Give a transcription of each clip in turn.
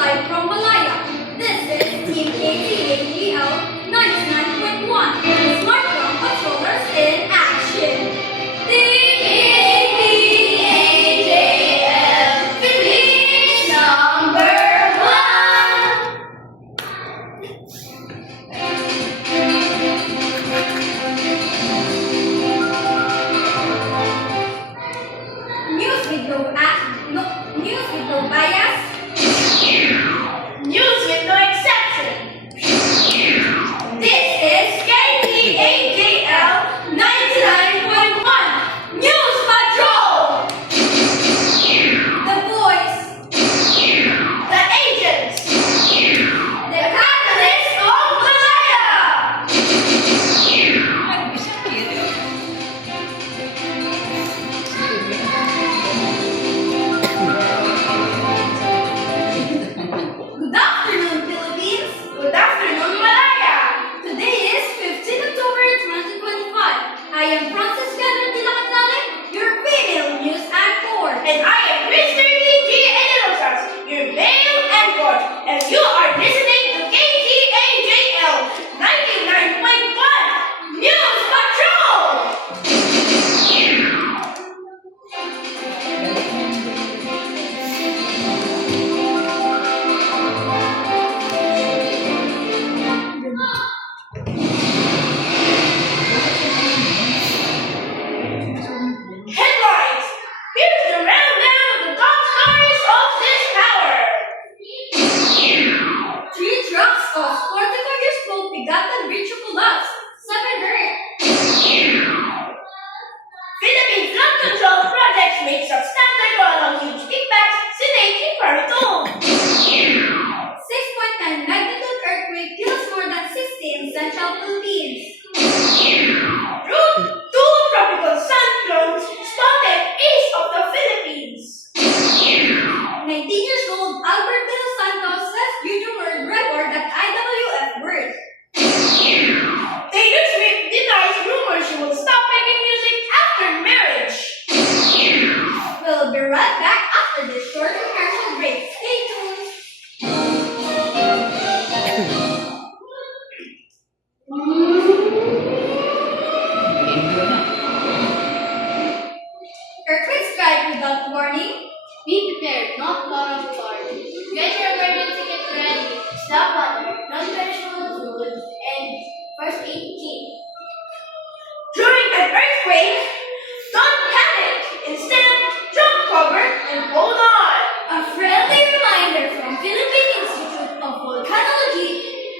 live from Malaya. This is Team KTAGL 99.1, Smart Ground Controllers in action. Team KTAGL, Philippines number 1. News with no bias. News with no exception. This is KTAGL 99.1 News Patrol. The voice, the agents, the catalyst of Malaya. Good afternoon, Philippines. Good afternoon, Malaya. Today is 15 October 2025. I am Francisca Dilacatale, your female news anchor. And I am Mr. D.G. Edelosas, your male anchor. And you are listening to KTAGL 99.1 News Patrol. Headlines! Here's the rundown of the top stories of this hour. 3 trucks of 45 years old Pigatan Bridge collapse. 7 hurt. Philippine flood control projects make substandard to allow huge impacts. Senate inquiry told. 6.9 magnitude earthquake kills more than 60 in central Philippines. Route 2 tropical cyclones spotted east of the Philippines. 19 years old Albert De Los Santos sets junior world record at IWF World. Taylor Swift denies rumors she will stop making music after marriage. We'll be right back after this short commercial break. Stay tuned. Earthquake strike without warning. Be prepared, not lot of party. Get your emergency kit ready. Stop water, non-perishable food, and first aid kit. During an earthquake, don't panic. Instead, jump cover and hold on. A friendly reminder from Philippine Institute of Volcanology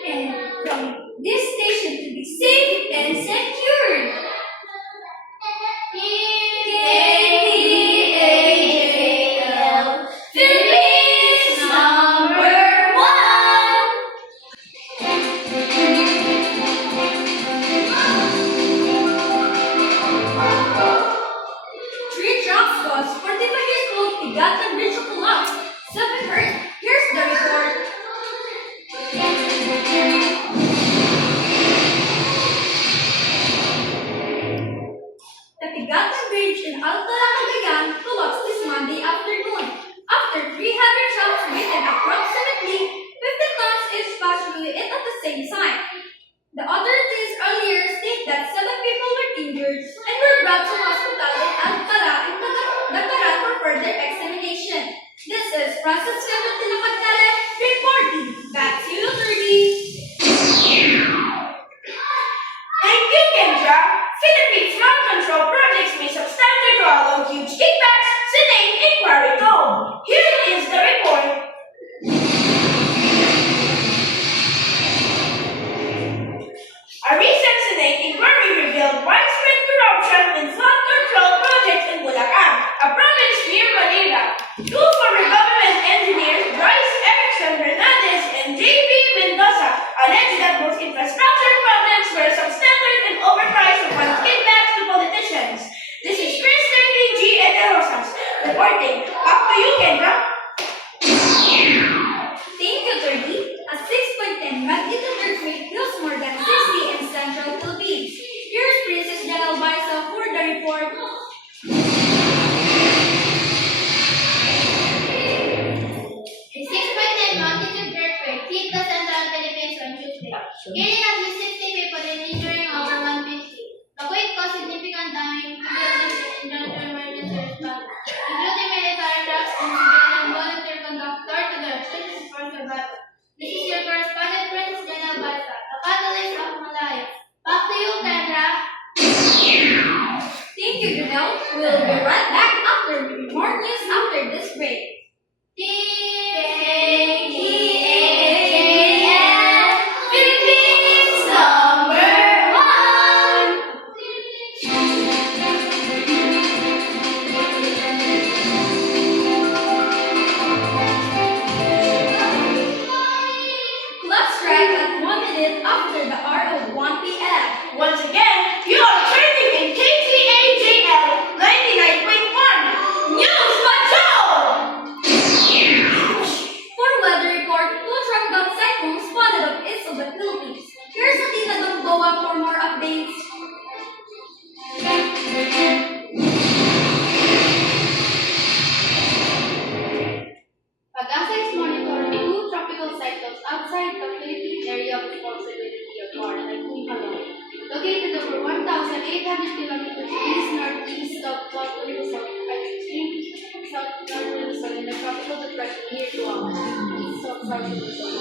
and from this station to be safe and secured. KTAGL, Philippines number 1. 3 trucks caused 45 years old Pigatan Bridge collapse. 7 hurt. Here's the report. The Pigatan Bridge in Alcala, Cagayan collapsed this Monday afternoon after 3 heavy trucks with an approximately 15 tons each passed through it at the same time. The authorities earlier state that 7 people were injured and were brought to hospital in Alcala and Dataran for further examination. This is Francisca Dilacatale reporting. Back to you, Rudy. Thank you, Kendra. Philippines flood control projects may substandard to allow huge impacts. Senate inquiry told. Here is the report. A recent Senate inquiry revealed widespread corruption in flood control projects in Bulacan, a province near Manila. 2 former government engineers, Bryce Erickson Hernandez and J.B. Mendoza, alleged that most infrastructure projects were substandard and overpriced to fund kickbacks to politicians. This is Mr. D.G. Edelosas reporting. Back to you, Kendra. Thank you, Turkey. A 6.10 magnitude earthquake kills more than 60 in central Philippines. Here's Princess Janelle Baisa for the report. and injuring over 150. The quake caused significant damage to buildings and industrial emergency responders, including military trucks and civilian and volunteer conductors to the rescue for survival. This is your correspondent, Princess Janelle Balsa, the catalyst of Malaya. Back to you, Kendra. Thank you, Janelle. We'll be right back after more news after this break. KTAL, Philippines number one. Clock strike at 1 minute after the hour of 1 p.m. Once again, you are turning in KTAJL 99.1 News Patrol! For weather report, two tropical cyclones spotted off east of the Philippines. Here's Athena Gamboa for more updates. Pag-asa is monitoring two tropical cyclones outside the Philippine area of responsibility of Typhoon Halong, located over 1,800 kilometers east-northeast of Puerto Luzon at extreme south-north Luzon in the tropical depression near Guam, east of Southern Luzon.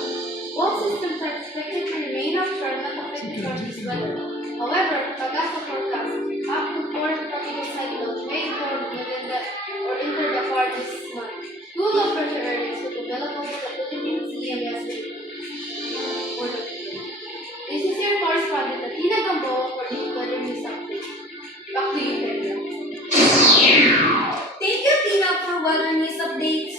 Both systems are expected to remain offshore and unaffected from this weather. However, Pag-asa forecasts up to 4 tropical cyclones may form within the or enter the far this month. Two low pressure areas will develop over the Philippine Sea and West Philippines. This is your correspondent, Athena Gamboa, for the weather news update. Back to you, Kendra. Thank you, Tina, for weather news updates.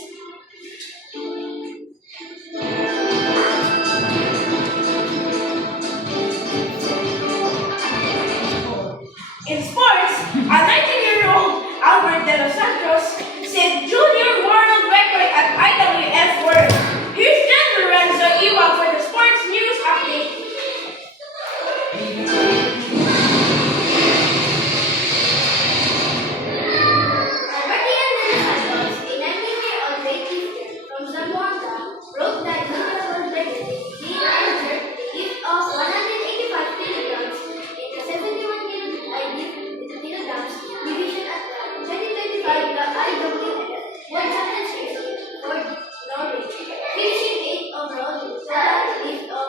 In sports, a 19-year-old Albert De Los Santos set junior world record at IWF World. Here's Jan Lorenzo Iwag for the sports news update. Albertian De Los Santos, a 19-year-old weightlifter from Zamboanga, broke the junior world record in being injured with a lift of 185 kilograms in the 71 kilograms division at the 2025 IWF World Championships for Norway, finishing 8th overall with a total lift of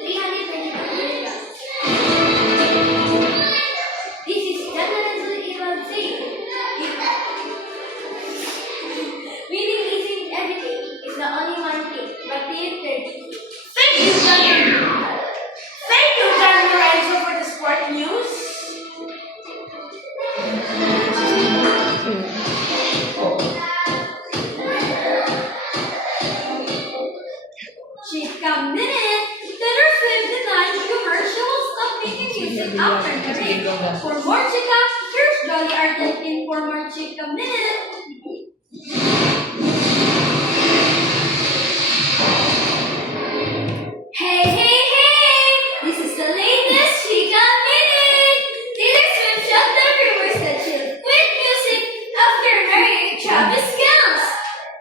322 kilograms. This is Lorenzo Iwag saying, winning isn't everything, it's the only one thing, but being fair. Thank you, Jan. Thank you, Jan Lorenzo, for the sport news. Chica Minute! Taylor Swift denied commercial will stop making music after the rain. For more Chica, here's Dolly Argentine for more Chica Minute. Hey, hey, hey! This is the latest Chica Minute! Taylor Swift shut down rumors that she'll quit music after marrying Travis Kelce,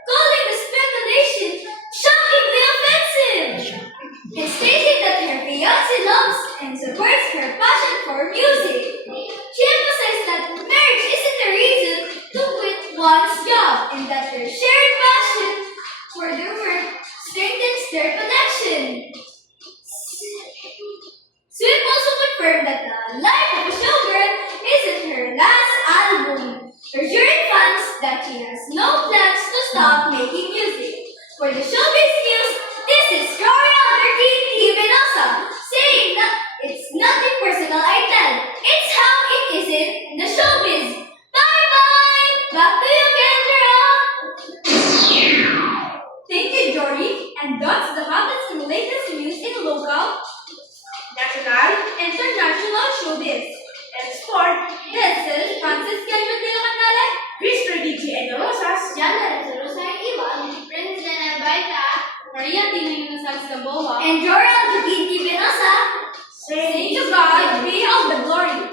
calling the speculation shockingly offensive. It stated that her fiancé loves and supports her passion for music. She emphasized that marriage isn't a reason to quit one's job and that their shared passion for their work strengthens their connection. Swift also confirmed that The Life of a Showgirl isn't her last album, assuring fans that she has no plans to stop making music. For the showbiz news, this is Rory Albertine Himenosa saying that it's nothing personal I tell, it's how it is in the showbiz. Bye-bye! Back to you, Kendra! Thank you, Jory. And that's the hottest and latest news in local, National international showbiz. and sport. This is Francis Kendra de la Canale. Mr. DJ and Rosas. Jan Lorenzo Rosario Iwag, Princess Janelle Balsa, Maria Tina Gonzalez Gamboa, And Jory Albertine Himenosa. Say To God be all the glory.